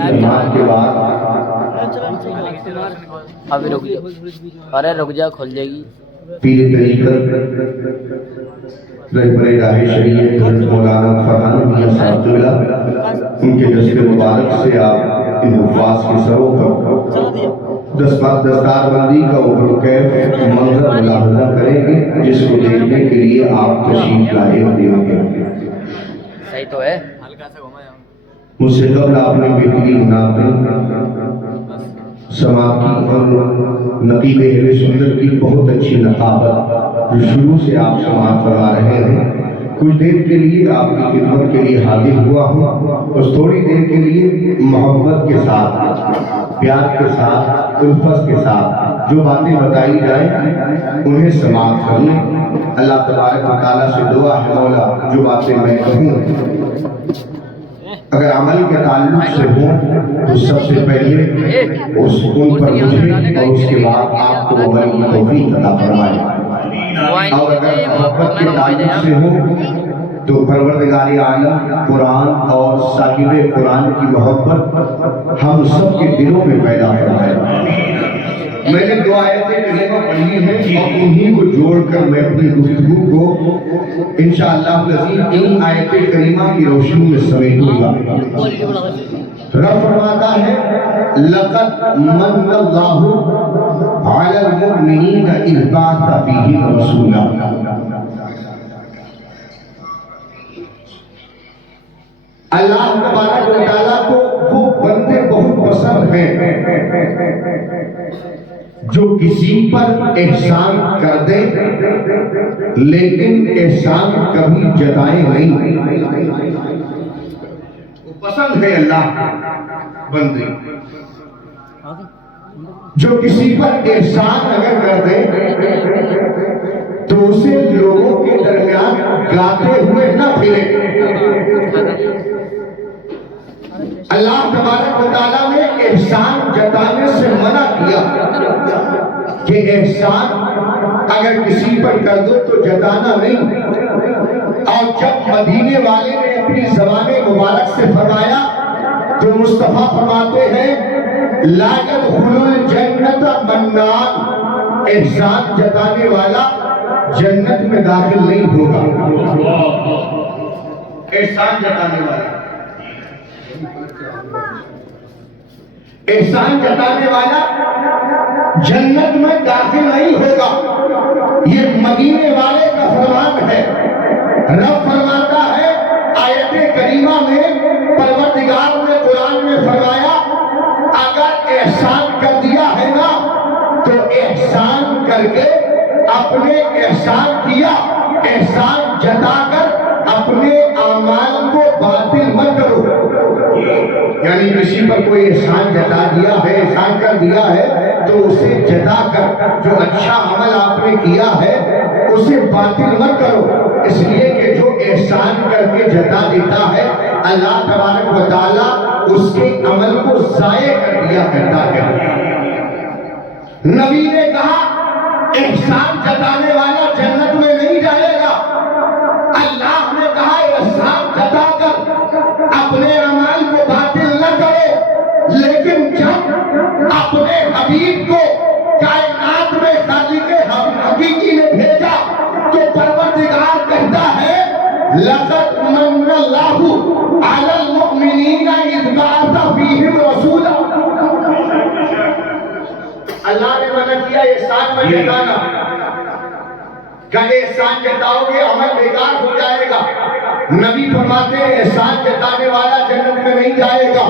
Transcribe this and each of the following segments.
نماز کے بعد ابھی رک جا، ارے رک جا، کھل جائے گی۔ پیر طریقت رہبر راہ شریعت مولانا فرحان میاں صاحب قبلہ ان کے جسد مبارک سے آپ ان حفاظ کے سروں پر دستار بندی کا عمر و کیف منظر ملاحظہ کریں گے، جس کو دیکھنے کے لیے آپ تشریف لائے ہوئے ہوں گے۔ صحیح تو ہے۔ مجھ سے قبل آپ نے بہترین نعتیں سماعت کی اور نقیب اہل سنت کی بہت اچھی نقابت جو شروع سے آپ سماعت فرما رہے ہیں، کچھ دیر کے لیے آپ کی خدمت کے لیے حاضر ہوا ہوں۔ اس تھوڑی دیر کے لیے محبت کے ساتھ، پیار کے ساتھ، الفت کے ساتھ جو باتیں بتائی جائیں انہیں سماعت کر لیں۔ اللہ تبارک و تعالیٰ سے دعا ہے مولا جو باتیں میں کہوں اگر عمل کے تعلق سے ہوں تو سب سے پہلے ان پر مجھے اور اس کے بعد آپ کو عمل کی توفیق عطا فرمائے، اور اگر محبت کے تعلق سے ہوں تو پروردگار عالم قرآن اور صاحب قرآن کی محبت ہم سب کے دلوں میں پیدا فرمائے۔ میں نے دو آیتیں کریمہ پڑھی ہیں اور انہی کو جوڑ کر میں اپنی گفتگو کو انشاءاللہ العزیز ان آیتیں کریمہ کی روشنی میں سمیٹوں گا۔ رب فرماتا ہے لَقَدْ مَنَّ اللَّهُ عَلَى الْمُؤْمِنِينَ إِذْ بَعَثَ فِيهِمْ رَسُولًا۔ اللہ تبارک و تعالیٰ کو وہ بندے بہت پسند ہیں جو کسی پر احسان کر دے لیکن احسان کبھی جتائے نہیں۔ پسند ہے اللہ بندے جو کسی پر احسان اگر کر دے تو اسے لوگوں کے درمیان گاتے ہوئے نہ پھرے۔ اللہ تبارک و تعالیٰ نے احسان جتانے سے منع کیا کہ احسان اگر کسی پر کر دو تو جتانا نہیں۔ اور جب مدینے والے نے اپنی زبان مبارک سے فرمایا تو مصطفیٰ فرماتے ہیں لا يدخل الجنت منان، احسان جتانے والا جنت میں داخل نہیں ہوگا۔ احسان جتانے والا، احسان جتانے والا جنت میں داخل نہیں ہوگا۔ یہ مدینے والے کا فرمان ہے۔ رب فرماتا ہے آیت کریمہ میں، پروردگار نے قرآن میں فرمایا اگر احسان کر دیا ہے نا تو احسان کر کے اپنے احسان کیا، احسان جتا کر اپنے اعمال کو باطل مت کرو۔ یعنی کسی پر کوئی احسان جتا دیا ہے، احسان کر دیا ہے تو اسے جتا کر جو اچھا عمل آپ نے کیا ہے اسے باطل مت کرو، اس لیے کہ جو احسان کر کے جتا دیتا ہے اللہ تبارک و تعالیٰ اس کے عمل کو ضائع کر دیا کرتا ہے۔ نبی نے کہا احسان جتانے والا جنت میں نہیں جائے گا۔ اللہ نے کہا احسان جتا کر اپنے عمل کو باطل نہ کرو، لیکن جب اپنے حبیب کو کائنات میں خالق حقیقی نے بھیجا تو پروردگار کہتا ہے لَقَدْ مَنَّ اللَّهُ عَلَى الْمُؤْمِنِينَ إِذْ بَعَثَ فِيهِمْ رَسُولًا۔ اللہ نے منع کیا احسان میں جتانا، کہ احسان جتاؤ گے عمل بیکار ہو جائے گا۔ نبی فرماتے ہیں احسان جتانے والا جنت میں نہیں جائے گا،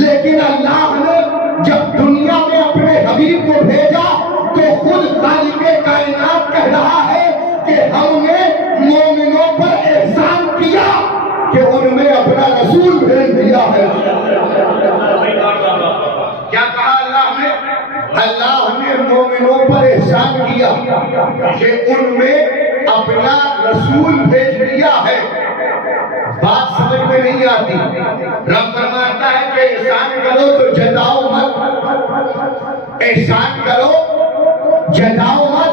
لیکن اللہ نے جب دنیا میں اپنے حبیب کو بھیجا تو خود خالق کائنات کہہ رہا ہے کہ ہم نے مومنوں پر احسان کیا کہ ان میں اپنا رسول بھیج دیا ہے۔ کیا کہا اللہ نے؟ اللہ نے مومنوں پر احسان کیا کہ ان میں اپنا رسول بھیج دیا ہے۔ بات سمجھ میں نہیں آتی۔ رب فرماتا ہے کہ احسان کرو تو جتاؤ مت، احسان کرو جتاؤ مت،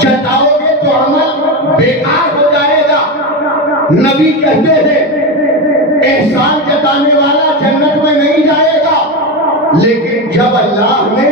جتاؤ گے تو عمل بیکار ہو جائے گا۔ نبی کہتے ہیں احسان جتانے والا جنت میں نہیں جائے لیکن جب اللہ نے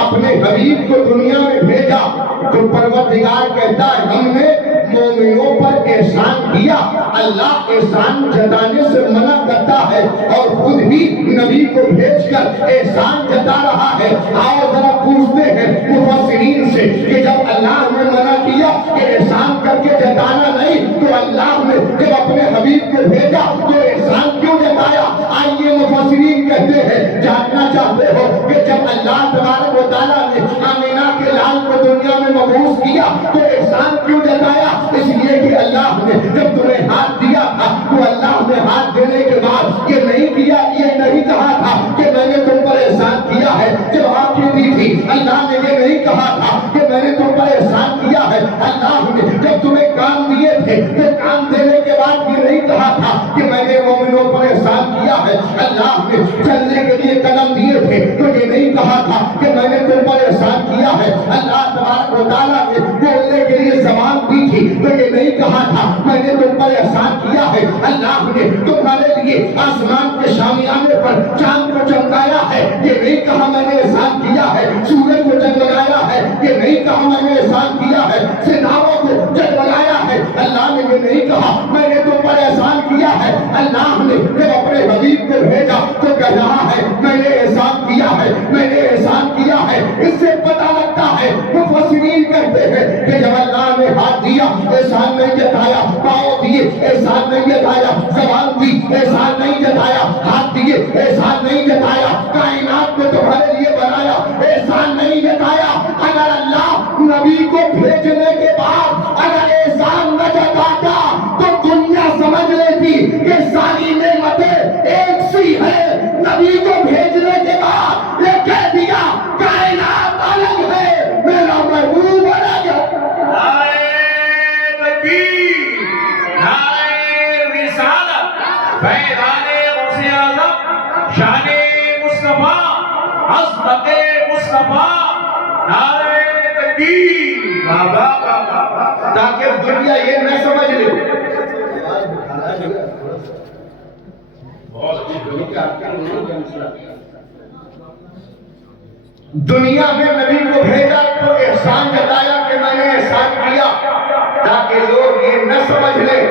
اپنے حبیب کو دنیا میں بھیجا تو پروردگار کہتا ہے ہم نے مومنوں پر احسان کیا. اللہ احسان جتانے سے منع کرتا ہے اور خود ہی نبی کو بھیج کر احسان جتا رہا ہے. آؤ ذرا پوچھتے ہیں مفسرین سے کہ جب اللہ نے منع کیا کہ احسان کر کے جتانا نہیں تو اللہ نے جب اپنے حبیب کو بھیجا تو احسان کیوں جتایا؟ آئیے مفسرین کہتے ہیں جاننا چاہتے ہو کہ جب اللہ تبارک و تعالیٰ نے آمینہ کے لال کو دنیا میں مبعوث کیا تو احسان کیوں جتایا؟ اس لیے کہ اللہ نے جب تمہیں ہاتھ دیا تھا تو اللہ نے ہاتھ دینے کے بعد یہ نہیں کیا، یہ نہیں کہا تھا کہ میں نے تم پر احسان کیا ہے جب آنکھیں دی تھی. اللہ نے یہ نہیں کہا تھا کہ میں نے تم پر احسان کیا ہے. اللہ نے جب تمہیں کام دیے تھے تو کام دینے کے بعد یہ نہیں کہا تھا کہ میں نے مومنوں پر احسان کیا ہے. اللہ نے چلنے کے لیے قدم دیے تھے تو یہ نہیں کہا تھا کہ میں نے تم پر احسان کیا ہے. اللہ تبارک و تعالیٰ نے بولنے کے لیے زبان دی تھی تو یہ نہیں کہا تھا میں نے تم پر احسان کیا ہے. اللہ نے تمہارے لیے آسمان کے شامیانے پر چاند کو چمکایا ہے، یہ نہیں کہا میں نے احسان کیا ہے. سورج کو جگمگایا ہے، یہ نہیں کہا میں نے احسان کیا ہے. ستاروں کو جگمگایا ہے، اللہ نے یہ نہیں کہا میں نے تم پر احسان کیا ہے. اللہ نے جب اپنے حبیب کو بھیجا تو کہہ رہا ہے میں نے احسان کیا ہے، میں نے احسان کیا ہے. اس سے پتہ لگتا ہے مفسرین کہتے ہیں کہ جب اللہ نے ہاتھ دیا احسان نہیں جتایا، پاؤں دیے احسان نہیں جتایا، زبان دی احسان نہیں جتایا، ہاتھ دیے احسان نہیں جتایا، کائنات کو تمہارے لیے بنایا احسان نہیں جتایا. اگر اللہ نبی کو بھیجنے کے بعد اگر احسان نہ جتاتا تو دنیا سمجھ لیتی کہ ساری نعمتیں ایک سی ہے. نبی کو بھیجنے کے بعد یہ کہہ دیا کائنات الگ ہے، میرا محبوب الگ ہے. نعرہ تکبیر، نعرہ رسالت، فیضان غوث اعظم، شان مصطفیٰ، عظمت مصطفیٰ، نعرہ تکبیر. بابا تاکہ دنیا یہ نہ سمجھ لے. دنیا میں نبی کو بھیجا تو احسان جتایا کہ میں نے احسان کیا، تاکہ لوگ یہ نہ سمجھ لیں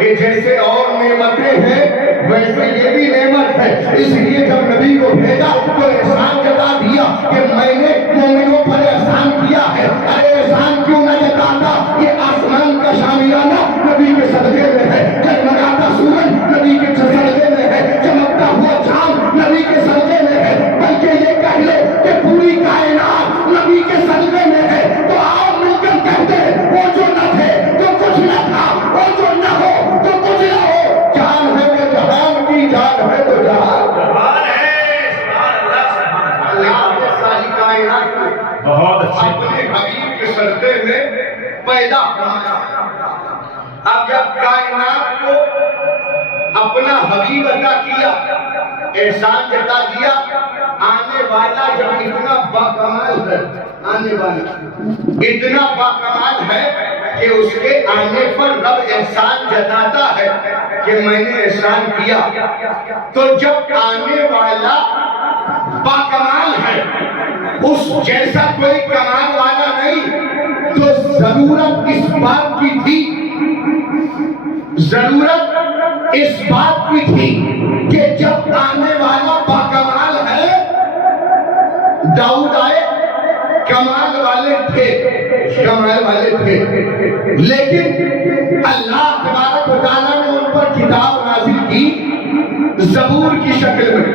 کہ جیسے اور نعمتیں ہیں ویسے یہ بھی نعمت ہے. اس لیے جب نبی کو بھیجا تو احسان جتا دیا کہ میں نے مومنوں پر احسان کیا ہے. ارے احسان کیوں نہ جتاتا؟ یہ آسمان کا شامیانہ نبی کے صدقے میں ہے، جگمگاتا سورج نبی کے صدقے میں ہے، چمکتا ہوا چاند نبی کے صدقے میں ہے. بلکہ یہ کہہ لے کہ پوری کائنات نبی کے صدقے میں ہے. تو آؤ مل کر کہتے ہیں وہ جو نہ تھے تو کچھ نہ تھا، وہ جو نہ ہو تو کچھ نہ ہو. جان ہے کہ جہان کی جان ہے تو جہان سبحان ہے، سبحان اللہ، سبحان اللہ. اللہ نے ساری کائنات کو بہت اچھی اپنے حبیب کے صدقے میں پیدا فرمایا. اب جب کائنات کو اپنا حبیب عطا کیا، احسان جتا دیا، آنے والا جب اتنا باکمال ہے، آنے والا اتنا باکمال ہے کہ اس کے آنے پر رب احسان جتاتا ہے کہ میں نے احسان کیا. تو جب آنے والا باکمال ہے، اس جیسا کوئی کمال والا نہیں، تو ضرورت اس بات کی تھی، ضرورت اس بات کی تھی کہ جب آنے والا باکمال ہے، داؤد آئے کمال والے تھے، کمال والے تھے، لیکن اللہ تبارک و تعالیٰ نے ان پر کتاب نازل کی زبور کی شکل میں.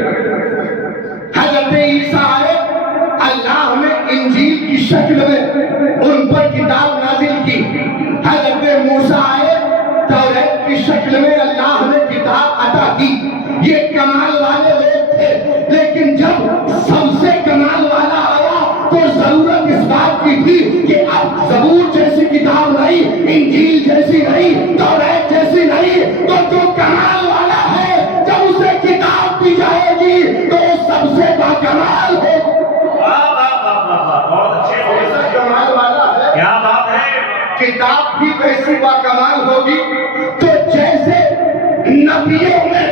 حضرت عیسیٰ آئے، اللہ نے انجیل کی شکل میں ان پر کتاب نازل کی. حضرت موسیٰ آئے، توریت کی شکل میں اللہ نے کتاب عطا کی. یہ کمال والے لوگ تھے، لیکن جب سب سے کمال والا آیا تو ضرورت اس بات کی تھی کہ اب زبور جیسی کتاب نہیں، انجیل جیسی نہیں، توریت جیسی نہیں، تو جو کمال والا ہے جب اسے کتاب دی جائے گی تو وہ سب سے باکمال ہو. واہ واہ واہ واہ، بہت اچھے، ایسا کمال والا ہے، کیا بات ہے. کتاب بھی ویسی باکمال ہوگی. تو جیسے نبیوں میں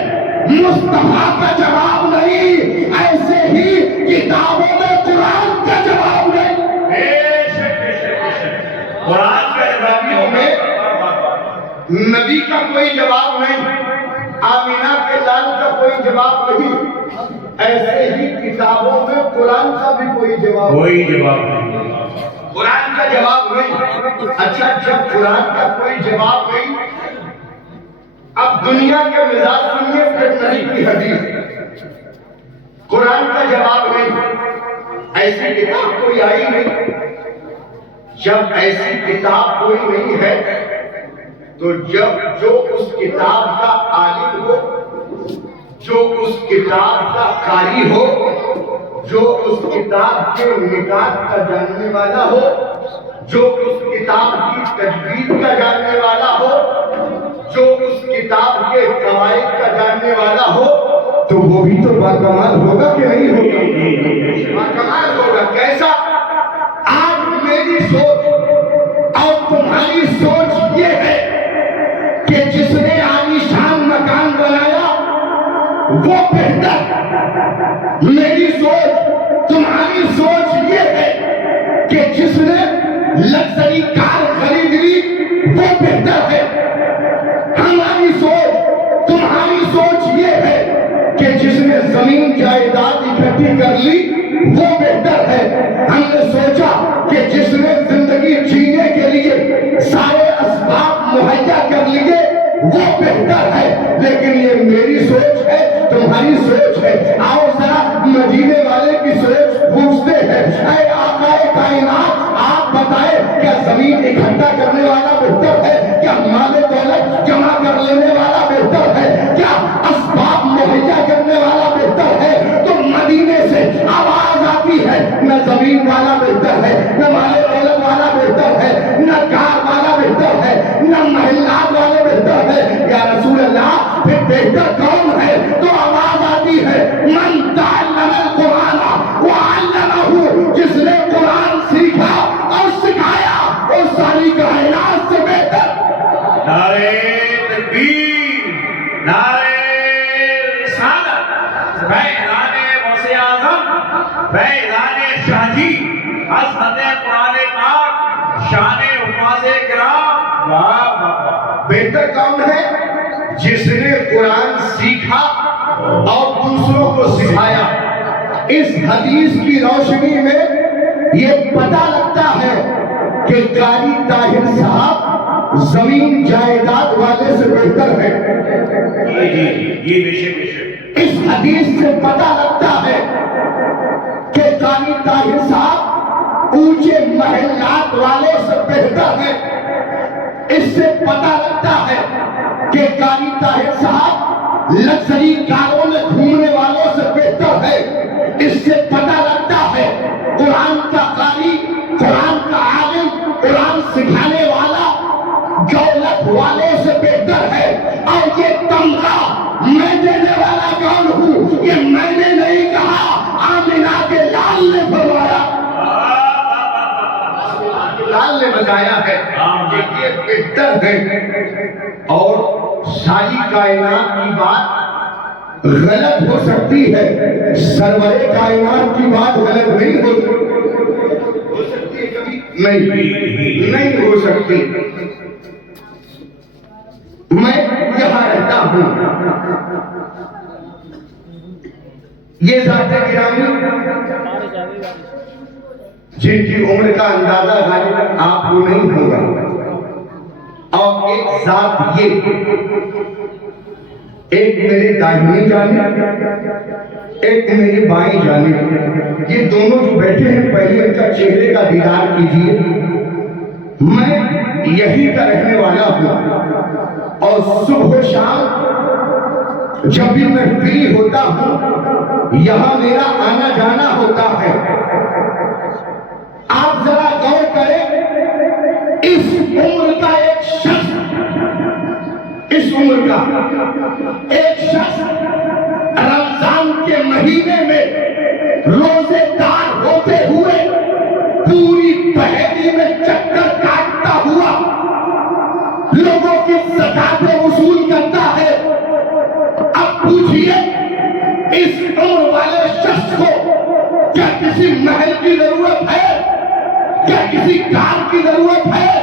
مصطفیٰ کا جواب نہیں، ایسے ہی کوئی جواب نہیں، آمینہ کے لال کا کوئی جواب نہیں، ایسے ہی کتابوں میں قرآن کا بھی کوئی جواب کوئی جواب نہیں، قرآن کا جواب نہیں۔ اچھا جب قرآن کا کوئی جواب نہیں، اب دنیا کے مزاج سنیے پھر نہیں کی حدیث، قرآن کا جواب نہیں، ایسی کتاب کوئی آئی نہیں۔ جب ایسی کتاب کوئی نہیں ہے تو جب جو اس کتاب کا عالم ہو، جو اس کتاب کا قاری ہو، جو اس کتاب کے نکات کا جاننے والا ہو، جو اس کتاب کی تجوید کا جاننے والا ہو، جو اس کتاب کے قواعد کا جاننے والا ہو، تو وہ بھی تو باکمال ہوگا کہ نہیں ہوگا؟ باکمال ہوگا۔ کیسا؟ آج میری سوچ اور تمہاری سوچ یہ ہے کہ جس نے عالیشان مکان بنایا وہ بہتر، میری سوچ تمہاری سوچ یہ ہے کہ جس نے لگژری کار خرید لی وہ بہتر ہے، ہماری سوچ تمہاری سوچ یہ ہے کہ جس نے زمین جائیداد اکٹھی کر لی وہ بہتر ہے۔ ہم نے سوچا کہ جس نے زندگی جینے کے لیے سارے اسباب مہیا کر لیے وہ بہتر ہے، لیکن یہ میری سوچ ہے، تمہاری سوچ ہے۔ آؤ ذرا مدینے والے کی سوچ پوچھتے ہیں، اے آقا کائنات آپ بتائیں کیا زمین اکٹھا کرنے والا بہتر ہے، کیا مال دولت جمع کر لینے والا بہتر ہے، کیا اسباب مہیا کرنے والا بہتر ہے؟ تو مدینے سے آواز آتی ہے نہ زمین والا بہتر ہے، نہ مال دولت والا بہتر ہے، نہ کار والا بہتر ہے، نہ محلات والے بہتر ہے۔ یا رسول اللہ پھر بہتر کون ہے؟ تو آواز آتی ہے من تعلم القرآن وعلمہ، جس نے قرآن سیکھا اور سکھایا اور ساری کائنات سے بہتر۔ نعرہ تکبیر، نعرہ رسالت، فیضان غوث اعظم، فیضان شاہ جی، حضرت قرآن پاک، شان حفاظ کرام، واہ واہ واہ۔ بہتر کون ہے؟ جس نے قرآن سیکھا اور دوسروں کو سکھایا۔ اس حدیث کی روشنی میں یہ پتہ لگتا ہے کہ قاری طاہر صاحب زمین جائیداد والے سے بہتر ہے۔ جی بے شک بے شک۔ اس حدیث سے پتہ لگتا ہے کہ قاری طاہر صاحب اونچے محلات والوں سے بہتر ہے۔ اس سے پتہ لگتا ہے کہ قاری طاہر صاحب لگژری کاروں میں گھومنے والوں سے بہتر ہے۔ اس سے پتہ لگتا ہے قرآن کا قاری، قرآن کا عالم، قرآن سکھانے والا دولت والوں سے بہتر ہے۔ اور یہ تمغہ میں دینے والا کون ہوں؟ یہ میں نے نہیں کہا، آمینہ کے لال نے فرمایا، لال نے بتایا ہے کہ یہ بہتر ہے۔ اور ساری کائنات کی بات غلط ہو سکتی ہے، سرور کائنات کی بات غلط نہیں ہو سکتی ہے کبھی؟ نہیں ہو سکتی۔ میں یہاں رہتا ہوں، یہ ذات گرامی جن کی عمر کا اندازہ غالباً آپ کو نہیں ہوگا، اور ایک ذات یہ، ایک میرے داہنی جانب، ایک میرے بائیں جانب، یہ دونوں جو بیٹھے ہیں پہلے ان کا چہرے کا دیدار کیجئے۔ میں یہی کا رہنے والا ہوں، اور صبح و شام جب بھی میں فری ہوتا ہوں یہاں میرا آنا جانا ہوتا ہے۔ آپ ذرا غور کریں، اس عمر کا ایک شخص، اس عمر کا ایک شخص رمضان کے مہینے میں روزے دار ہوتے ہوئے پوری بحیری میں چکر کاٹتا ہوا لوگوں کی زکاتیں وصول کرتا ہے۔ اب پوچھئے اس عمر والے شخص کو کیا کسی محل کی ضرورت ہے؟ کیا کسی کار کی ضرورت ہے؟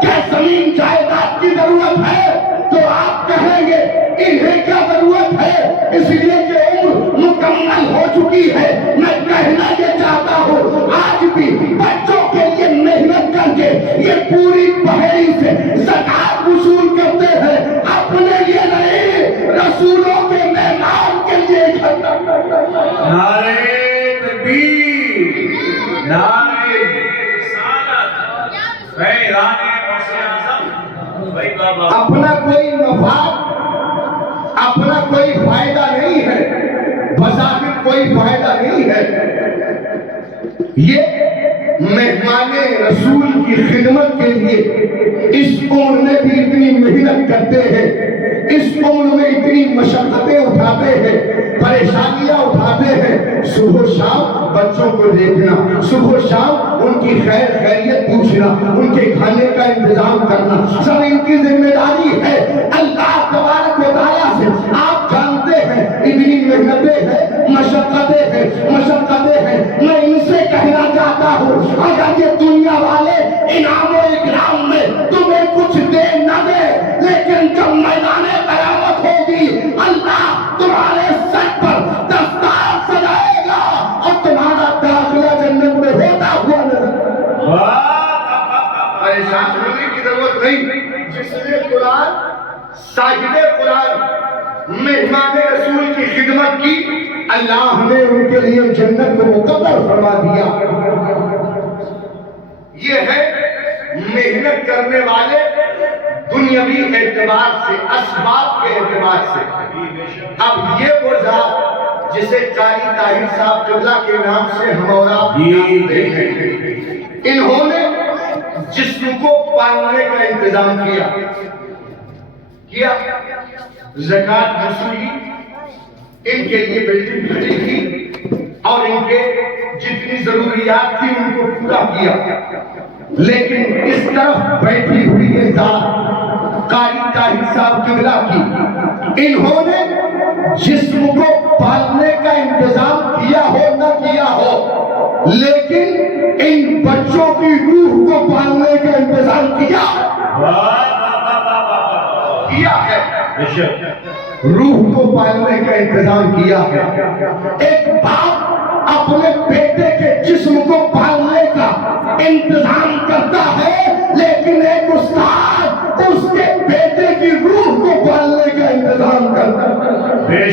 کیا زمین جائیداد کی ضرورت ہے؟ تو آپ کہیں گے انہیں کیا ضرورت ہے، اس لیے کہ عمر مکمل ہو چکی ہے۔ میں کہنا یہ چاہتا ہوں آج بھی بچوں کے لیے محنت کر کے یہ پوری پہری سے زکات وصول کرتے ہیں، اپنے لیے نہیں رسولوں کے مہمان کے لیے اکٹھا کرتے ہیں۔ نعرہ تکبیر، نعرہ رسالت، فیضان غوث اعظم، بھائی بابا۔ اپنا کوئی مفاد، اپنا کوئی فائدہ نہیں ہے، بظاہر کوئی فائدہ نہیں ہے، یہ مہمان رسول کی خدمت کے لیے اس عمر میں بھی اتنی محنت کرتے ہیں، اس عمر میں اتنی مشقتیں اٹھاتے ہیں، پریشانیاں اٹھاتے ہیں، صبح و شام بچوں کو دیکھنا، صبح و شام ان کی خیر خیریت پوچھنا، ان کے کھانے کا انتظام کرنا، سب ان کی ذمہ داری ہے۔ اللہ تبارک و تعالیٰ سے آپ جانتے ہیں اتنی محنتیں ہیں، مشقتیں ہیں، مشقتیں ہیں۔ میں ان سے کہنا چاہتا ہوں اگر یہ دنیا والے انعام و اکرام میں تمہیں کچھ دے نہ دے، لیکن جب میدان قیامت ہوگی اللہ تمہارے سر پر دستار سجائے گا اور تمہارا داخلہ جنت میں ہوتا ہوا نظر پریشان ہونے کی ضرورت نہیں، جس لیے قرآن صاحب قرآن مہمان رسول کی خدمت کی، اللہ نے ان کے لیے جنت کو مقرر فرما دیا۔ یہ ہے محنت کرنے والے دنیاوی اعتبار سے، اسباب کے اعتبار سے۔ اب یہ وہ ذات جسے قاری طاہر صاحب قبلہ کے نام سے ہم اور آپ جانتے ہیں، انہوں نے جسم کو پالنے کا انتظام کیا، زکات وصولی، ان کے لیے بلڈنگ کھڑی کی اور ان کے جتنی ضروریات تھی ان کو پورا کیا، لیکن اس طرف بیٹھی ہوئی یہ ذات قاری طاہر صاحب قبلہ کی، انہوں نے جسم کو پالنے کا انتظام کیا ہو نہ کیا ہو، لیکن ان بچوں کی روح کو پالنے کا انتظام کیا ہے، روح کو پالنے کا انتظام کیا ہے۔ ایک باپ اپنے بیٹے کے جسم کو پالنے کا انتظام کرتا ہے، لیکن ایک استاد اس کے بیٹے کی روح کو پالنے کا انتظام کرتا ہے۔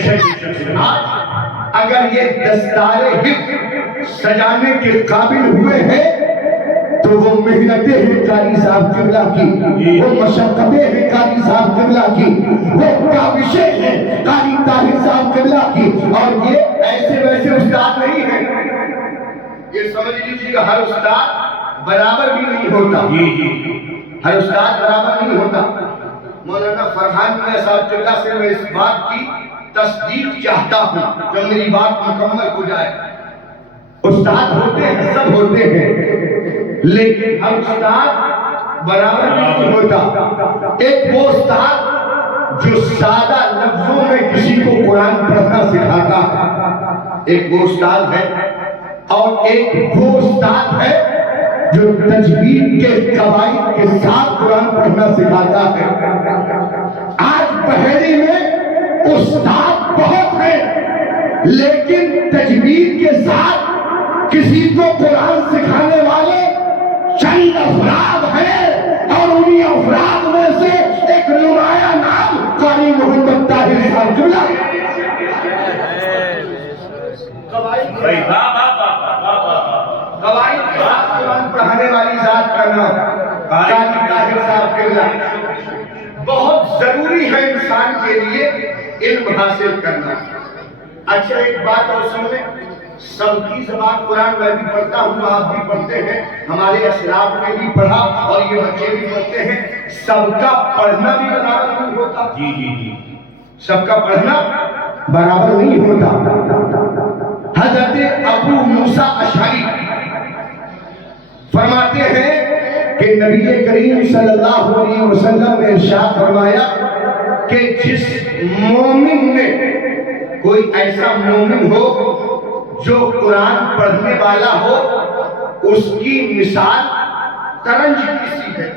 اگر یہ دستار حفظ سجانے کے قابل ہوئے ہیں تو وہ محنتیں ہیں قاری صاحب قبلہ کی، وہ مشقتیں ہیں قاری صاحب قبلہ کی، وہ کاوشیں ہیں قاری طاہر صاحب قبلہ کی، اور یہ ایسے ویسے استاد نہیں ہیں۔ یہ سمجھ لیجیے کہ ہر استاد برابر بھی نہیں ہوتا، ہر استاد برابر نہیں ہوتا۔ مولانا فرحان میاں صاحب قبلہ سے میں اس بات کی تصدیق چاہتا ہوں جب میری بات مکمل ہو جائے۔ استاد ہوتے ہیں، سب ہوتے ہیں، لیکن ہر استاد برابر نہیں ہوتا۔ ایک وہ استاد جو سادہ لفظوں میں کسی کو قرآن پڑھنا سکھاتا ہے، ایک وہ استاد ہے، اور ایک وہ استاد ہے جو تجوید کے قواعد کے ساتھ قرآن پڑھنا سکھاتا ہے۔ آج بحیری میں استاد بہت ہیں، لیکن تجوید کے ساتھ کسی کو قرآن سکھانے والے چند افراد ہیں، اور انہی افراد میں سے ایک نمایاں نام قاری محمد طاہر صاحب قبلہ۔ قواعد کے ساتھ قرآن پڑھانے والی ذات کا نام قاری طاہر صاحب قبلہ۔ بہت ضروری ہے انسان کے لیے علم حاصل کرنا۔ اچھا ایک بات اور سن لیں، سب کی زبان قرآن میں بھی پڑھتا ہوں، آپ بھی پڑھتے ہیں، ہمارے اسلاف نے بھی پڑھا اور یہ بچے بھی پڑھتے ہیں، سب کا پڑھنا بھی برابر نہیں ہوتا۔ سب کا پڑھنا برابر نہیں ہوتا۔ حضرت ابو موسیٰ اشعری فرماتے ہیں کہ نبی کریم صلی اللہ علیہ وسلم نے ارشاد فرمایا کہ جس مومن نے، کوئی ایسا مومن ہو جو قرآن پڑھنے والا ہو، اس کی مثال ترنج کی سی ہے۔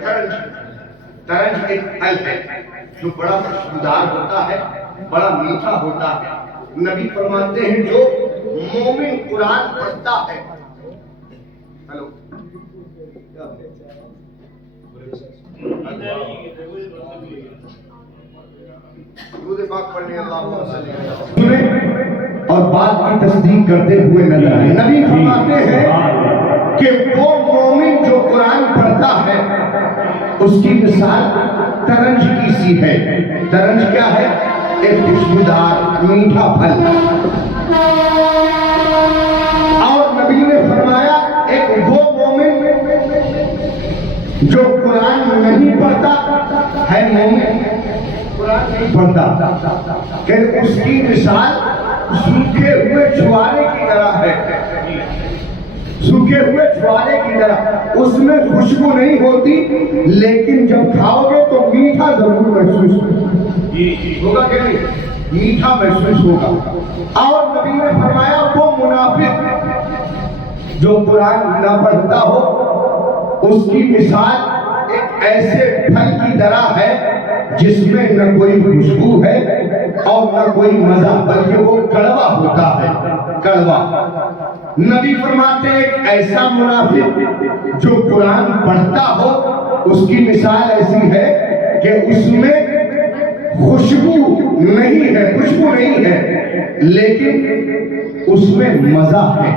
ترنج ایک پھل ہے، جو بڑا خوشبودار ہوتا ہے، بڑا میٹھا ہوتا ہے. نبی فرماتے ہیں جو مومن قرآن پڑھتا ہے. ہلو درود پاک پڑھنے اللہم صلی اللہ علیہ وسلم اور بات کی تصدیق کرتے ہوئے نظر آئے. نبی فرماتے ہیں کہ وہ مومن جو قرآن پڑھتا ہے اس کی مثال ترنج کی سی ہے. ترنج کیا ہے؟ ایک خوشبودار میٹھا پھل. اور نبی نے فرمایا ایک وہ مومن جو قرآن نہیں پڑھتا ہے، مومن قرآن نہیں پڑھتا کہ اس کی مثال سوکھے ہوئے چھوارے کی طرح ہے. سوکھے ہوئے چھوارے کی طرح، اس میں خوشبو نہیں ہوتی لیکن جب کھاؤ گے تو میٹھا ضرور محسوس ہوگا کہ نہیں؟ میٹھا محسوس ہوگا. اور نبی نے فرمایا وہ منافق جو قرآن نہ پڑھتا ہو اس کی مثال ایک ایسے پھل کی طرح ہے جس میں نہ کوئی خوشبو ہے اور نہ کوئی مزہ، بلکہ وہ کڑوا ہوتا ہے. کڑوا. نبی فرماتے ہیں ایک ایسا منافق جو قرآن پڑھتا ہو اس کی مثال ایسی ہے کہ اس میں خوشبو نہیں ہے، خوشبو نہیں ہے لیکن اس میں مزہ ہے.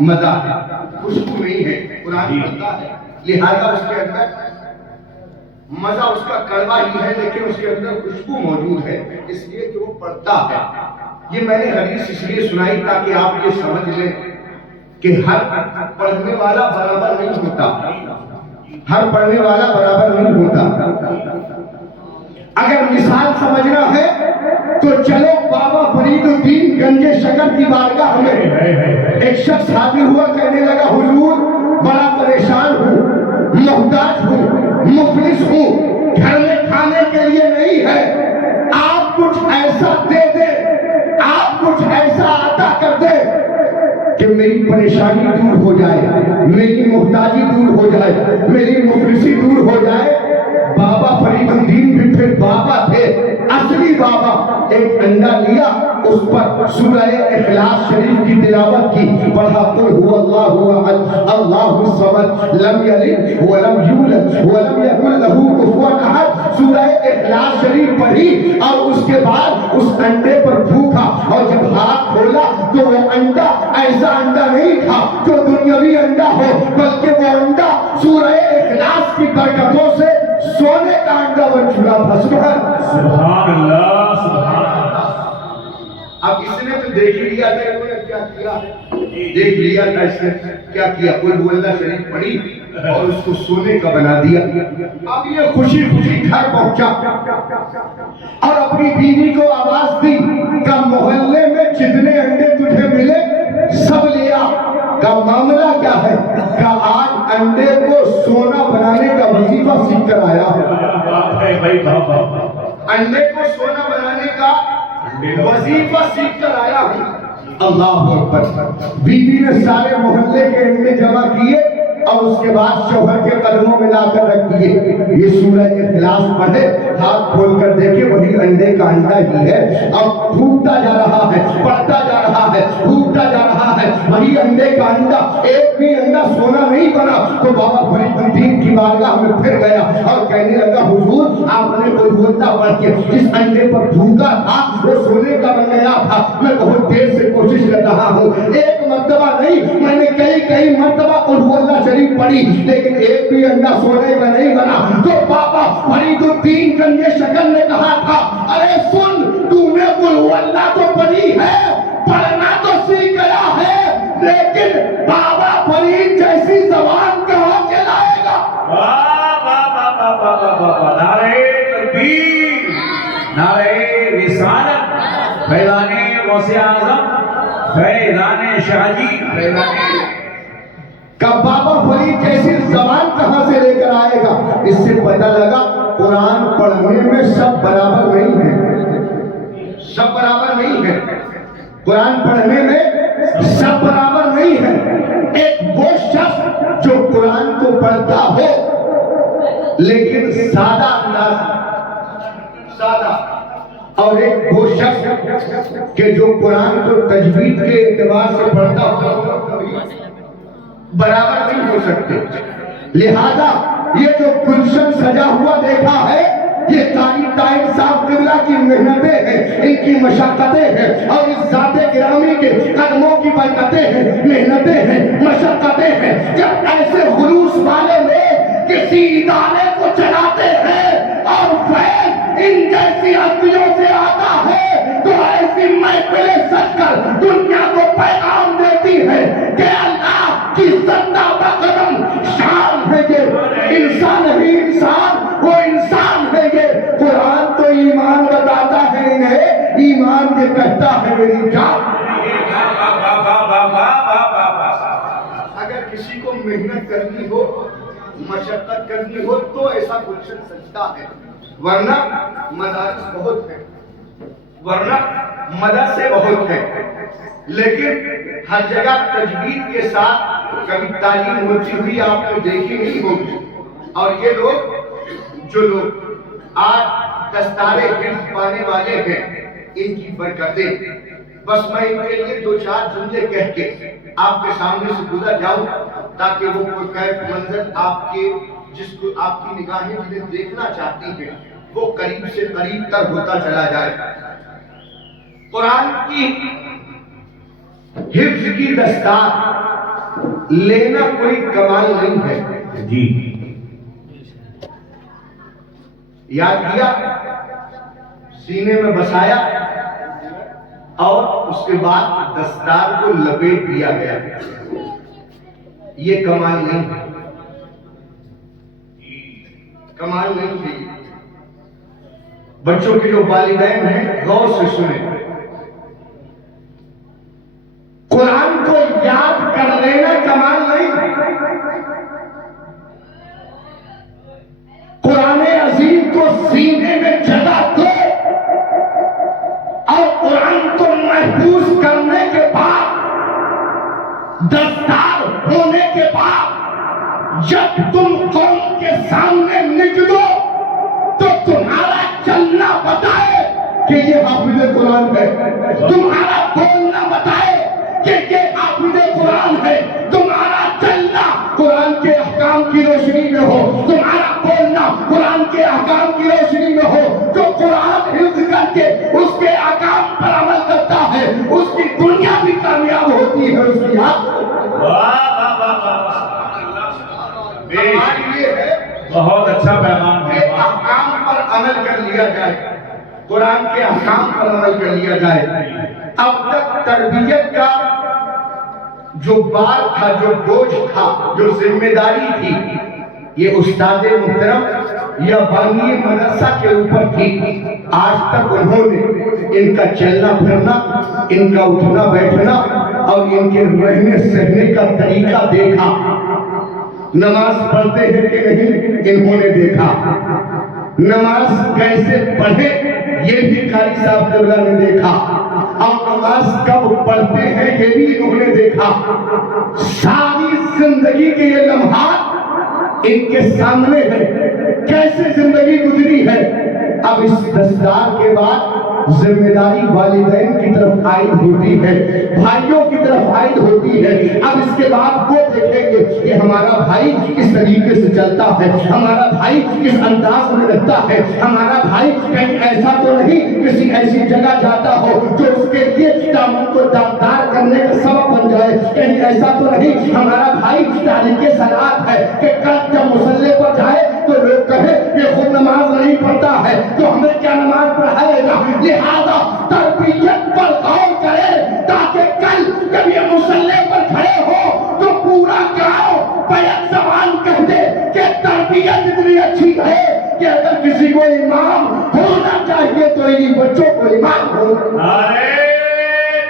مزہ ہے، خوشبو نہیں ہے. قرآن پڑھتا ہے لہذا اس کے اندر مزہ اس کا کڑوا ہی ہے لیکن اس کے اندر خوشبو موجود ہے، اس لیے کہ وہ پڑھتا ہے. یہ میں نے حدیث اس لیے سنائی تاکہ آپ یہ سمجھ لیں کہ ہر پڑھنے والا برابر نہیں ہوتا. ہر پڑھنے والا برابر نہیں ہوتا. اگر مثال سمجھنا ہے تو چلو بابا فرید الدین گنج شکر کی بارگاہ میں ایک شخص حاضر ہوا، کہنے لگا حضور بڑا پریشان ہوں، محتاج ہوں، مفلس ہوں، گھر میں کھانے کے لیے نہیں ہے، آپ کچھ ایسا دے دے، آپ کچھ ایسا عطا کر دے کہ میری پریشانی دور ہو جائے، میری محتاجی دور ہو جائے، میری مفلسی دور ہو جائے. بابا فرید الدین بھی پھر بابا تھے، اصلی بابا. ایک انڈا لیا، اس پر سورہ اخلاص شریف کی تلاوت کی، پڑھا قل هو اللہ احد اللہ الصمد لم یلد ولم یولد ولم یکن له کفوا احد. سورہ اخلاص شریف پڑھی اور اس کے بعد اس انڈے پر پھونکا اور جب ہاتھ کھولا تو وہ انڈا ایسا انڈا نہیں تھا جو دنیاوی انڈا ہو، بلکہ وہ انڈا سورہ اخلاص کی برکتوں سے سونے کا انڈا بن چکا تھا. سبحان اللہ، سبحان اللہ. اب اس نے تو دیکھ لیا تھا انہوں نے کیا کیا، دیکھ لیا تھا اس نے کیا کیا. قل هو اللہ شریف پڑھی اور اس کو سونے کا بنا دیا. اب یہ خوشی خوشی گھر پہنچا اور اپنی بیوی کو آواز دی کہ محلے میں جتنے انڈے تجھے ملے سب لیا. کا معاملہ کیا ہے؟ کہ آج انڈے کو سونا بنانے کا وظیفہ سیکھ کر آیا ہے. انڈے کو سونا بنانے کا وظیفہ سیکھ کر آیا ہوں. اللہ اکبر. بیوی نے سارے محلے کے انڈے جمع کیے اور اس کے بعد شوہر کے قدموں میں لا کر رکھ دیے. یہ سورہ اخلاص پڑھے، ہاتھ کھول کر دیکھے وہی انڈے کا انڈا ہی ہے. اب پھوٹتا جا رہا ہے، پڑھتا جا رہا ہے، پھوٹتا جا رہا ہے وہی انڈے کا انڈا. ایک بھی انڈا سونا نہیں بنا. تو بابا فرید الدین کی بارگاہ میں پھر گیا اور کہنے لگا حضور آپ نے کوئی بولتا پڑھ کے جس انڈے پر پھونکا تھا وہ سونے کا بن گیا تھا. میں بہت دیر سے کوشش کر رہا ہوں، ایک مرتبہ نہیں میں نے کئی مرتبہ قل هو اللہ شریف پڑھی لیکن ایک بھی انڈا سونے کا نہیں بنا. تو بابا فرید الدین گنج شکر نے کہا تھا ارے سن، تو نے قل هو اللہ تو پڑھی ہے، پڑھنا تو سیکھ گیا ہے لیکن بابا فرید جیسی زبان کہاں کے لائے گا. نعرہ تکبیر، نعرہ رسالت، فیضان غوث اعظم، فیضان شاہ جی، فیضان کہ بابا فرید جیسی زبان کہاں سے لے کر آئے گا. اس سے پتہ لگا قرآن پڑھنے میں سب برابر نہیں ہے. سب برابر نہیں ہے. قرآن پڑھنے میں سب برابر نہیں ہے. ایک وہ شخص جو قرآن کو پڑھتا ہو لیکن سادہ انداز استاد اور ایک وہ شخص کہ جو قرآن کو تجوید کے اعتبار سے پڑھتا ہو برابر نہیں ہو سکتے. لہذا یہ جو گلشن سجا ہوا دیکھا ہے یہ قاری طاہر صاحب قبلہ کی محنتیں ہیں, ان کی مشقتیں ہیں, اور اس ذات گرامی کے قدموں کی برکتیں ہیں, محنتیں ہیں, مشقتیں ہیں. جب ایسے خلوص والے لوگ کسی ادارے کو چلاتے ہیں اور فیض ان جیسی ہستیوں سے آتا ہے تو ایسی محفلیں سج کر دنیا کو پیغام دیتی ہے کہ اللہ کی زندہ بقدم شان ہے. یہ انسان نہیں, انسان وہ انسان ہے. یہ قرآن تو ایمان بتاتا ہے انہیں, ایمان کے کہتا ہے میری جان. اگر کسی کو محنت کرنی ہو, مشقت کرنی ہو تو ایسا گلشن سجتا ہے, ورنہ مدارس بہت ہے, ورنہ مدرسے بہت ہے, لیکن ہر جگہ تجوید کے ساتھ کبھی تعلیم ہوتی ہوئی آپ نے دیکھی نہیں ہوگی. اور یہ لوگ جو لوگ آج دستارے حفظ پانے والے ہیں ان کی برکتیں, بس میں ان کے لیے دو چار جملے کہہ کے آپ کے سامنے سے گزر جاؤں تاکہ وہ کیف منظر آپ کے جس کو آپ کی نگاہیں جنہیں دیکھنا چاہتی ہیں وہ قریب سے قریب تر ہوتا چلا جائے. قرآن کی حفظ کی دستار لینا کوئی کمال نہیں ہے جی. یاد کیا, سینے میں بسایا اور اس کے بعد دستار کو لپیٹ دیا گیا, یہ کمال نہیں ہے, کمال نہیں ہے. بچوں کے جو والدین ہیں غور سے سنیں, قرآن کو یاد کر لینا کمال نہیں, قرآن عظیم کو سینے میں جگہ دو اور قرآن کو محفوظ کرنے کے بعد, دستار ہونے کے بعد جب تم قوم کے سامنے نکلو تو تمہارا چلنا بتائے کہ یہ حافظ قرآن ہے, تمہارا بولنا بتائے کہ یہ حافظ قرآن ہے, تمہارا چلنا قرآن کے احکام کی روشنی میں ہو, تمہارا بولنا قرآن کے احکام کی روشنی میں ہو. جو قرآن حفظ کر کے اس کے احکام پر عمل کرتا ہے اس کی دنیا بھی کامیاب ہوتی ہے, اس کی بہت اچھا پیغام ہے. احکام پر عمل کر لیا جائے, قرآن کے احکام پر عمل کر لیا جائے. اب تک تربیت کا جو بار تھا, جو بوجھ تھا, جو ذمہ داری تھی, یہ استاد محترم یا بانی مدرسہ کے اوپر تھی. آج تک انہوں نے ان کا چلنا پھرنا, ان کا اٹھنا بیٹھنا اور ان کے رہنے سہنے کا طریقہ دیکھا. نماز پڑھتے ہیں کہ نہیں انہوں نے دیکھا, نماز کیسے پڑھے یہ بھی قاری صاحب قبلہ نے دیکھا, اور نماز کب پڑھتے ہیں یہ بھی انہوں نے دیکھا. ساری زندگی کے یہ لمحات ان کے سامنے ہے, کیسے زندگی گزری ہے. اب اس دستار کے بعد ذمہ داری والدین کی طرف عائد ہوتی ہے, بھائیوں کی طرف عائد ہوتی ہے. اب اس کے بعد وہ دیکھیں گے کہ ہمارا بھائی کس طریقے سے چلتا ہے, ہمارا بھائی کس انداز میں رہتا ہے, ہمارا بھائی کہیں ایسا تو نہیں کسی ایسی جگہ جاتا ہو جو اس کے لیے دامن کو داغدار کرنے کا سبب بن جائے, کہیں ایسا تو نہیں ہمارا بھائی تاریخ صلاۃ ہے کہ کل جب مصلی پر جائے تو لوگ کہے کہ خود نماز نہیں پڑھتا ہے تو ہمیں کیا نماز پڑھائے گا. لہذا تربیت پر غور کرے تاکہ کل جب یہ مصلی پر کھڑے ہو تو پورا گاؤں بیک زبان کہہ دے کہ تربیت اتنی اچھی ہے کہ اگر کسی کو امام ہونا چاہیے تو انہیں بچوں کو امام ہونا. نعرہ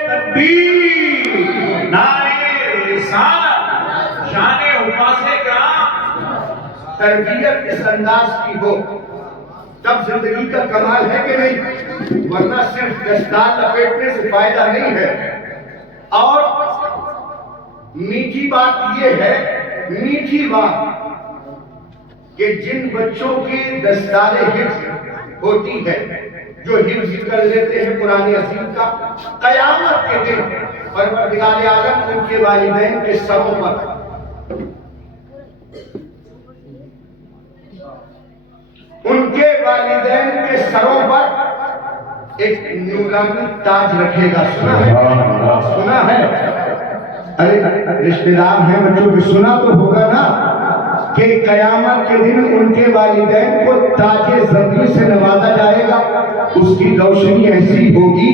تکبیر, نعرہ رسالت, شان حفاظ کرام. تربیت اس انداز کی ہو تب زندگی کا کمال ہے کہ نہیں, ورنہ صرف دستار لپیٹنے سے فائدہ نہیں ہے. اور میٹھی بات یہ ہے, میٹھی بات کہ جن بچوں کی دستار حفظ ہوتی ہے جو حفظ کر لیتے ہیں قرآن عظیم کا، قیامت کے دن پروردگار عالم ان کے والدین کے سروں پر سروں پر ایک نورانی تاج رکھے گا. سنا ہے؟ ارے رشتہ دار ہیں بچوں کی، سنا تو ہوگا نا کہ قیامت کے دن ان کے والدین کو تاج زری سے نوازا جائے گا. اس کی روشنی ایسی ہوگی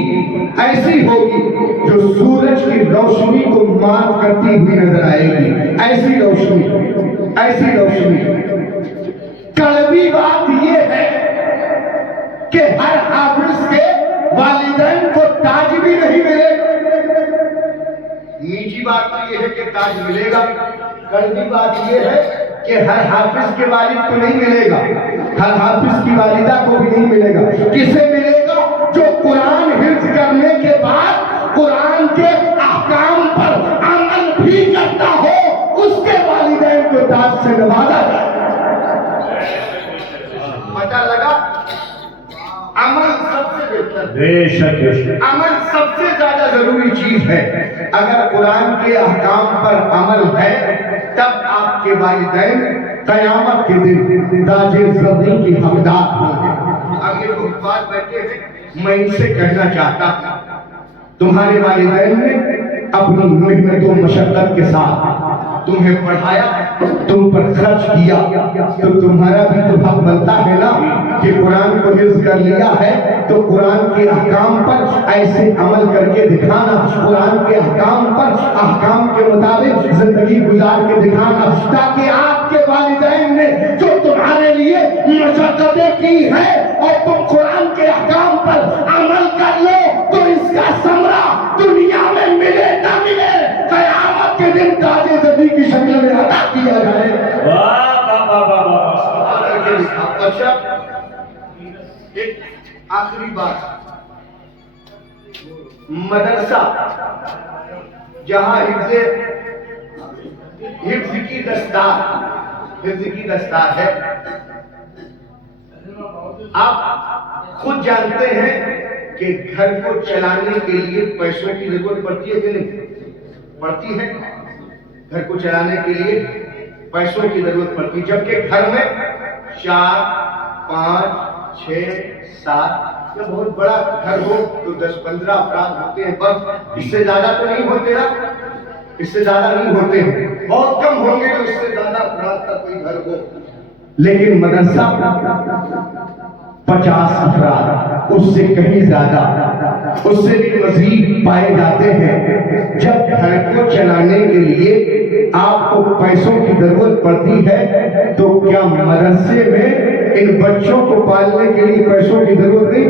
جو سورج کی روشنی کو مات کرتی ہوئی نظر آئے گی. ایسی روشنی. کڑوی بات یہ ہے کہ ہر حافظ کے والدین کو تاج بھی نہیں ملے گا. میٹھی بات تو یہ ہے کہ تاج ملے گا. کڑوی بات یہ ہے کہ ہر حافظ کے والد کو نہیں ملے گا، ہر حافظ کی والدہ کو بھی نہیں ملے گا. کسے ملے گا؟ جو قرآن حفظ کرنے کے بعد قرآن کے احکام پر عمل بھی کرتا ہو، اس کے والدین کو تاج سے نوازا جائے. پتہ لگا؟ عمل سب سے بہتر، عمل سب سے زیادہ ضروری چیز ہے. اگر قرآن کے احکام پر عمل ہے تب آپ کے والدین قیامت کے دن تاج زری کی حقدار ہوں گے. اب یہ جو بات بیٹھے ہیں میں ان سے کہنا چاہتا ہوں، تمہارے والدین نے اپنی محنت و مشقت کے ساتھ تمہیں پڑھایا، تم پر خرچ کیا، تو تمہارا بھی تو حق بنتا ہے نا کہ قرآن کو حفظ کر لیا ہے تو قرآن کے احکام پر ایسے عمل کر کے دکھانا، قرآن کے احکام پر احکام کے مطابق زندگی گزار کے دکھانا، تاکہ آپ کے والدین نے جو تمہارے لیے مشقتیں کی ہیں اور تم قرآن کے احکام پر عمل کر لو تو اس کا ثمرہ دنیا میں ملے نہ ملے، قیامت کے دن تاج زری کی شکل میں عطا کیا جائے. اچھا ایک آخری بات، مدرسہ جہاں حفظ کی دستار ہے، آپ خود جانتے ہیں کہ گھر کو چلانے کے لیے پیسوں کی ضرورت پڑتی ہے کہ نہیں پڑتی ہے؟ گھر کو چلانے کے لیے پیسوں کی ضرورت پڑتی ہے، جبکہ گھر میں 4 5 6 7 یا بہت بڑا گھر ہو تو 10 15 افراد ہوتے ہیں، بس اس سے زیادہ تو نہیں ہوتے نا، اس سے زیادہ نہیں ہوتے ہیں، بہت کم ہوں گے اس سے زیادہ افراد کا کوئی گھر ہو. لیکن مدرسہ 50 افراد، اس سے کہیں زیادہ، اس سے بھی مزید پائے جاتے ہیں. جب گھر کو چلانے کے لیے آپ کو پیسوں کی ضرورت پڑتی ہے تو کیا مدرسے میں ان بچوں کو پالنے کے لیے پیسوں کی ضرورت نہیں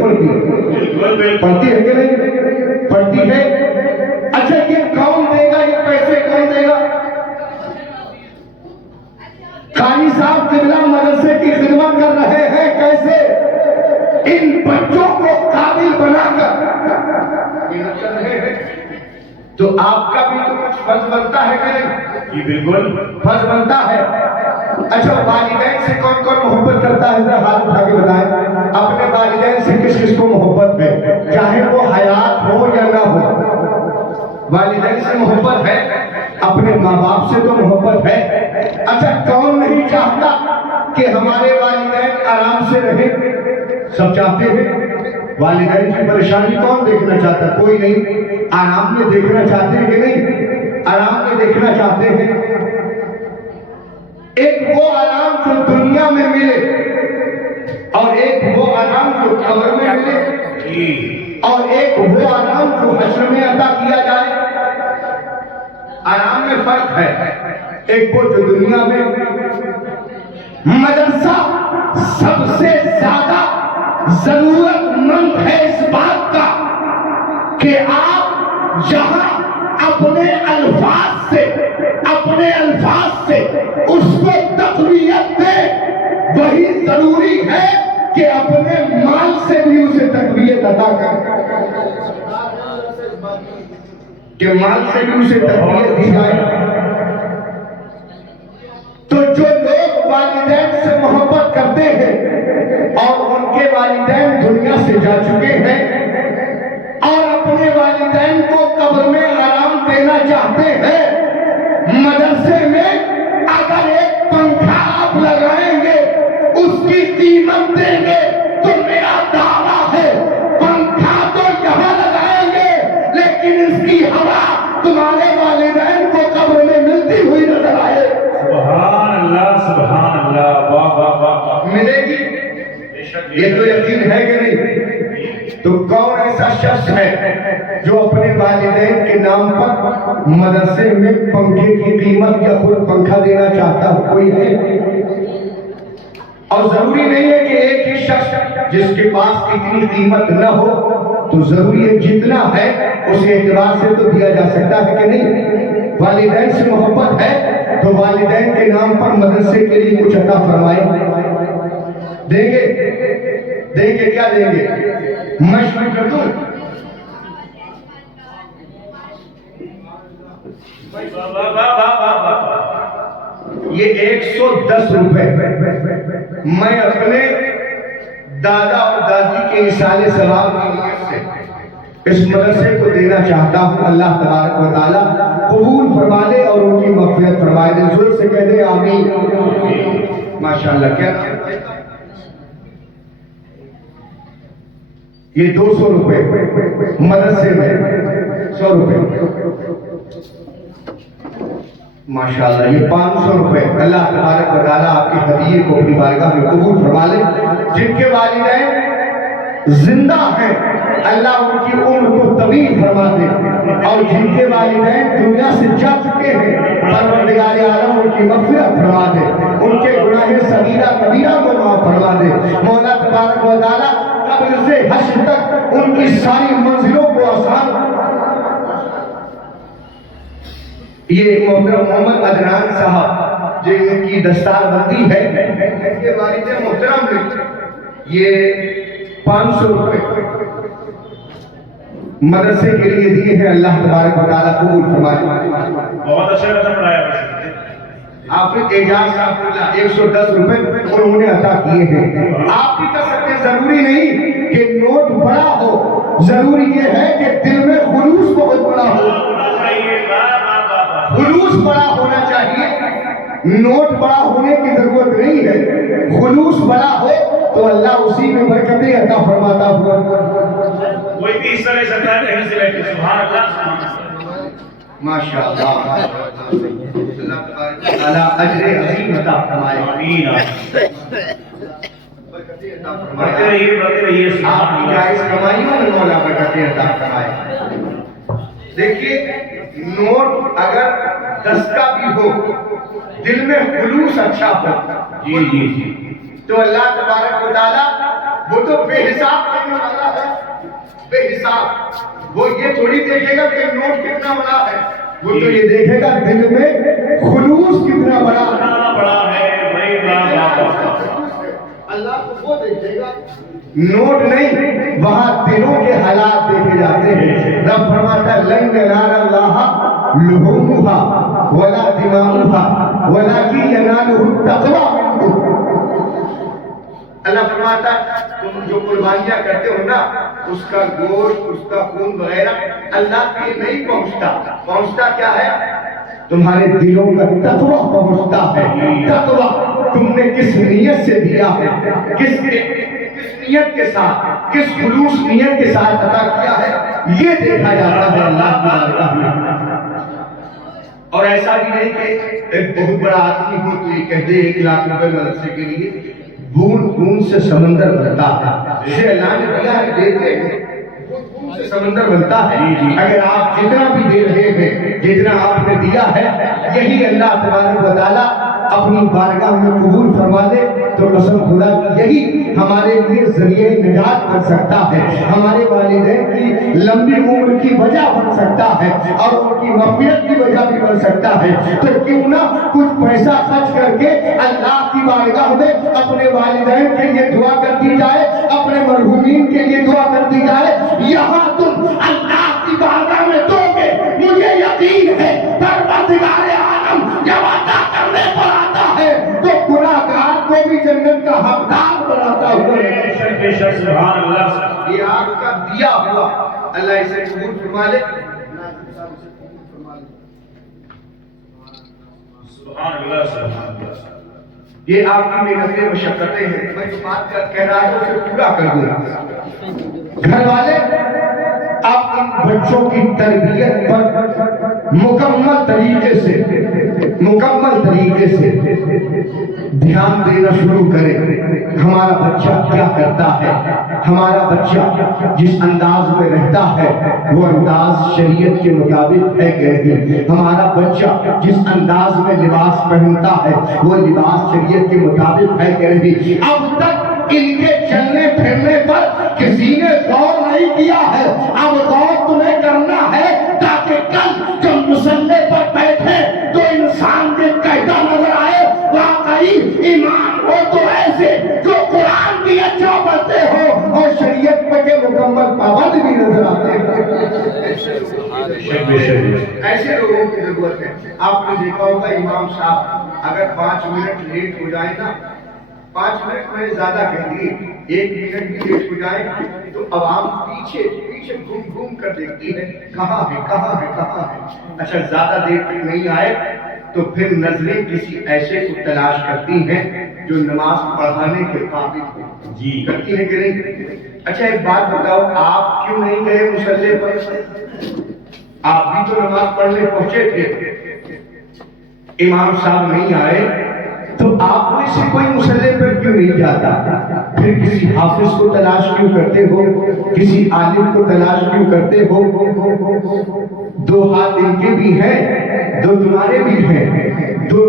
پڑتی ہے کہ نہیں پڑتی ہے؟ اچھا یہ کون دے گا، یہ پیسے کون دے گا؟ قاری صاحب قبلہ مدرسے کی خدمت کر رہے ہیں. کیسے؟ ان بچوں کو قابل بنا کر محنت کر رہے ہیں. تو آپ کا بھی تو کچھ فرض بنتا ہے کہ نہیں؟ جی بالکل فرض بنتا ہے. اچھا والدین سے کون کون محبت کرتا ہے؟ ذرا ہاتھ اٹھا کے بتائیں. اپنے والدین سے کس کس کو محبت ہے، چاہے وہ حیات ہو یا نہ ہو؟ والدین سے محبت ہے، اپنے ماں باپ سے تو محبت ہے. اچھا کون نہیں چاہتا کہ ہمارے والدین آرام سے رہیں؟ سب چاہتے ہیں. والدین کی پریشانی کون دیکھنا چاہتا؟ کوئی نہیں. آرام میں دیکھنا چاہتے ہیں کہ نہیں؟ آرام میں دیکھنا چاہتے ہیں. ایک وہ آرام جو دنیا میں ملے اور ایک وہ آرام جو قبر میں ملے اور ایک وہ آرام جو حشر میں عطا کیا جائے. آرام میں فرق ہے. ایک وہ جو دنیا میں. مدرسہ سب سے زیادہ ضرورت مند ہے اس بات کا کہ آپ جہاں اپنے الفاظ سے اس کو تقویت دیں، وہی ضروری ہے کہ اپنے مال سے بھی اسے تقویت عطا کریں، کہ مال سے بھی اسے تقویت دی جائے. تو جو لوگ والدین سے محبت کرتے ہیں اور ان کے والدین دنیا سے جا چکے ہیں اور اپنے والدین کو قبر میں آرام دینا چاہتے ہیں، مدرسے میں اگر ایک پنکھا آپ لگائیں گے اس کی قیمت دیں گے تو میرا دعویٰ ہے پنکھا تو یہاں لگائیں گے لیکن اس کی ہوا تمہارے والدین کو قبر میں ملتی ہوئی نظر آئے۔ سبحان اللہ، واہ واہ واہ، ملے گی؟ یہ تو یقین ہے کہ نہیں؟ تو کون ایسا شخص ہے جو اپنے والدین کے نام پر مدرسے میں پنکھے کی قیمت یا خود پنکھا دینا چاہتا ہے؟ کوئی ہے؟ اور ضروری نہیں ہے کہ ایک ہی شخص جس کے پاس اتنی قیمت نہ ہو، تو ضروری ہے جتنا ہے اس اعتبار سے تو دیا جا سکتا ہے کہ نہیں؟ والدین سے محبت ہے تو والدین کے نام پر مدرسے کے لیے کچھ عطا فرمائے، دیں گے؟ دیں گے؟ کیا دیں گے؟ میں شروع کر دوں؟ یہ 110 روپے میں اپنے دادا اور دادی کے ایصال ثواب کی نیت سے اس مدرسے کو دینا چاہتا ہوں۔ اللہ تبارک و تعالیٰ قبول فرما لے اور ان کی مغفرت فرمائے دے۔ زور سے کہہ دے آمین۔ ماشاءاللہ۔ کیا یہ 200 روپے مدرسے میں، 100 روپے ماشاءاللہ، یہ 500 روپے۔ اللہ تبارک و تعالیٰ آپ کے ہدیے کو اپنی بارگاہ میں قبول فرما لے۔ جن کے والدین زندہ ہیں اللہ ان کی عمر کو طویل فرما دے، اور جن کے والدین دنیا سے جا چکے ہیں پروردگار عالم ان کی مغفرت فرما دے، ان کے گناہ صغیرہ کبیرہ کو معاف فرما دے۔ مولا تبارک و تعالیٰ قبر سے حشر تک ان کی ساری منزلوں کو آسان۔ یہ محترم محمد عدنان صاحب جن کی دستار بندی ہے، ان کے والد محترم نے یہ 500 روپے مدرسے کے لیے دیے ہیں۔ اللہ تبارک و تعالیٰ قبول فرمائے۔ بہت اچھا قدم بڑھایا آپ نے اعجاز صاحب 110 روپے انہوں نے عطا کیے ہیں۔ آپ بھی کر سکتے ہیں، ضروری نہیں کہ نوٹ بڑا ہو، ضروری یہ ہے کہ دل میں خلوص بہت بڑا ہو۔ خلوص بڑا ہونا چاہیے، نوٹ بڑا ہونے کی ضرورت نہیں ہے۔ خلوص بڑا ہو تو اللہ اسی میں برکتیں عطا فرماتا ہوا۔ کوئی بھی حصہ لے سکتا ہے کہیں سے بیٹھے۔ سبحان اللہ، ماشاءاللہ۔ اللہ تبارک و تعالیٰ اجر عظیم عطا فرمائے۔ آمین۔ برکتیں عطا بڑھتے فرمائے۔ رہیے، بڑھتے رہیے۔ آپ کی جائز کمائیوں میں مولا برکتیں عطا فرمائے۔ دیکھیے نوٹ اگر 10 کا بھی ہو، دل میں خلوص اچھا ہو، جی جی جی، تو اللہ تبارک و تعالیٰ وہ تو بے حساب دینے والا ہے، بے حساب۔ وہ یہ تھوڑی دیکھے گا کہ نوٹ کتنا بڑا ہے، وہ تو یہ دیکھے گا دل میں خلوص کتنا بڑا ہے۔ اللہ کو وہ دیکھے گا، نوٹ نہیں، وہاں دلوں کے حالات دیکھے جاتے ہیں۔ رب فرماتا ہے لن ینال اللہ لحومها ولا دماؤها ولکن ینالہ التقوی منکم۔ اللہ فرماتا ہے تم جو قربانیاں کرتے ہو نا، اس کا گوشت، اس کا خون وغیرہ اللہ کے نہیں پہنچتا۔ پہنچتا کیا ہے؟ تمہارے دلوں کا تقوی پہنچتا ہے۔ تقوی تم نے کس نیت سے دیا ہے، کس نیت کے ساتھ، کس خلوص نیت کے ساتھ عطا کیا ہے، یہ دیکھا جاتا ہے اللہ کی بارگاہ میں۔ اور ایسا بھی نہیں کہ ایک بہت بڑا آدمی ہو تو یہ کہہ دے 1 لاکھ روپے مدرسے کے لیے۔ بوند بوند سے سمندر بنتا ہے، جسے اللہ نے دیا ہے دیتے ہیں، بوند سے سمندر بنتا ہے۔ اگر آپ جتنا بھی دے رہے ہیں، جتنا آپ نے دیا ہے، یہی اللہ تبارک و تعالیٰ اپنی بارگاہ میں قبول فرما دے تو قسم خدا کی یہی ہمارے لیے ذریعہ نجات بن سکتا ہے، ہمارے والدین کی لمبی عمر کی وجہ بن سکتا ہے، اور ان کی مغفرت کی وجہ بھی بن سکتا ہے۔ تو کیوں نہ کچھ پیسہ خرچ کر کے اللہ کی بارگاہ میں اپنے والدین کے لیے دعا کر دی جائے، اپنے مرحومین کے لیے دعا کر دی جائے۔ یہاں تم اللہ کی بارگاہ میں دو گے، مجھے یقین ہے پروردگار عالم جب عطا کرنے پر آتا ہے تو گناہگار کو بھی جنت کا حقدار بناتا ہوا ہے۔ بے شک سبحان اللہ یہ آپ کا دیا ہوا اللہ اسے قبول فرما لے. سبحان اللہ سبحان اللہ. یہ آپ کی محنتیں مشقتیں ہیں. میں جو بات کہہ رہا ہوں اسے پورا کر دوں. گھر والے آپ ان بچوں کی تربیت پر مکمل طریقے سے دھیان دینا شروع کریں. ہمارا بچہ کیا کرتا ہے, ہمارا بچہ جس انداز میں رہتا ہے وہ انداز شریعت کے مطابق ہے کہ نہیں, ہمارا بچہ جس انداز میں لباس پہنتا ہے وہ لباس شریعت کے مطابق ہے کہ نہیں. اب تک ان کے چلنے پھرنے پر کسی نے غور نہیں کیا ہے, اب غور تمہیں کرنا ہے تاکہ کل جب مصلی پر بیٹھے تو انسان کے کہتا نظر آئے واقعی ایمان ہو تو ایسے جو قرآن بھی اچھا پڑھتے ہو اور شریعت پہ کے مکمل پابند بھی نظر آتے ہیں. ایسے لوگوں کی ضرورت ہے. آپ نے دیکھا ہوگا امام صاحب اگر 5 منٹ لیٹ ہو جائے نا, 5 منٹ میں زیادہ کہہ دیے, 1 منٹ بھی لیٹ ہو جائے تو عوام پیچھے گھوم کر دیکھتی ہے کہاں ہے. اچھا زیادہ دیر تک نہیں آئے تو پھر نظریں کسی ایسے کو تلاش کرتی ہیں جو نماز پڑھانے کے قابل ہو. جی کرتی ہے کہ نہیں؟ اچھا ایک بات بتاؤ, آپ کیوں نہیں گئے مصلی پر؟ آپ بھی تو نماز پڑھنے پہنچے تھے, امام صاحب نہیں آئے تو آپ میں سے کوئی مصلی پر کیوں نہیں جاتا؟ پھر کسی حافظ کو تلاش کیوں کرتے ہو, کسی عالم کو تلاش کیوں کرتے ہو؟ 2 ہاتھ ان کے بھی ہیں, 2 تمہارے بھی ہیں, 2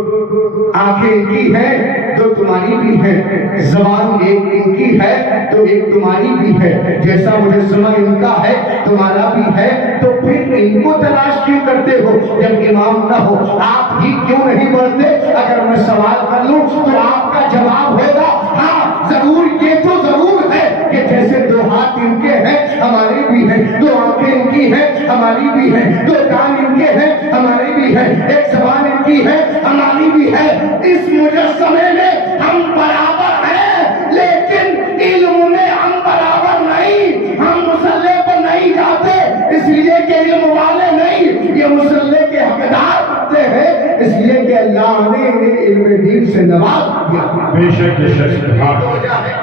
آنکھیں ان کی ہیں, 2 تمہاری بھی ہیں, زبان ایک ان کی ہے تو ایک تمہاری بھی ہے, جیسا مجسمہ ان کا ہے تمہارا بھی ہے, تو پھر ان کو تلاش کیوں کرتے ہو جب امام نہ ہو؟ آپ ہی کیوں نہیں بڑھتے؟ اگر میں سوال کر لوں تو آپ کا جواب ہوگا ہاں ضرور, یہ تو ضرور ہے کہ جیسے 2 ہاتھ ان کے ہیں ہمارے بھی ہیں, 2 آنکھیں ان کی ہیں ہماری بھی ہیں, 2 کان ان کے ہیں ہمارے بھی ہیں, 1 زبان ان کی ہے ہماری بھی ہے. اس مجسمے میں ہم برابر ہیں لیکن علم میں ہم برابر نہیں. ہم مصلی پر نہیں جاتے اس لیے کہ علم والے نہیں, یہ مصلی کے حقدار ہوتے ہیں اس لیے کہ اللہ نے انہیں علم دین سے نواز دیا. بے شک وجہ ہے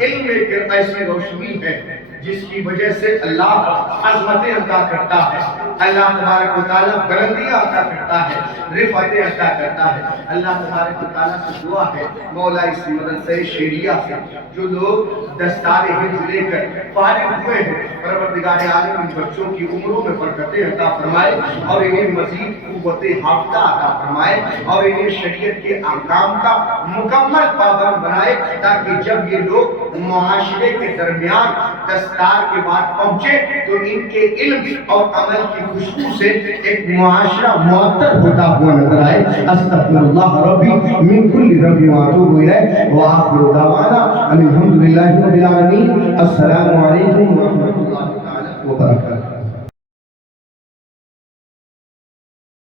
علم ایک ایسی روشنی ہے جس کی وجہ سے اللہ عظمتیں عطا کرتا ہے, اللہ تبارک و تعالیٰ بلندیاں عطا کرتا ہے, رفعتیں عطا کرتا ہے. اللہ تبارک و تعالیٰ سے دعا ہے مولا اس مدرسہ شیریہ سے جو لوگ دستار حفظ لے کر فارغ ہوئے ہیں, پروردگار عالم ان بچوں کی عمروں میں برکتیں عطا فرمائے اور انہیں مزید قوت حافظہ عطا فرمائے اور انہیں شریعت کے احکام کا مکمل پابند بنائے تاکہ جب یہ لوگ معاشرے کے درمیان دستار کے بعد پہنچے تو ان کے علم اور عمل کی خوشبو سے ایک معاشرہ معطر ہوتا ہوا نظر آئے. استغفر اللہ ربی من کل ذنب واتوب الیہ وآخر دعوانا ان الحمد للہ رب العالمین. السلام علیکم ورحمۃ اللہ تعالی وبرکاتہ.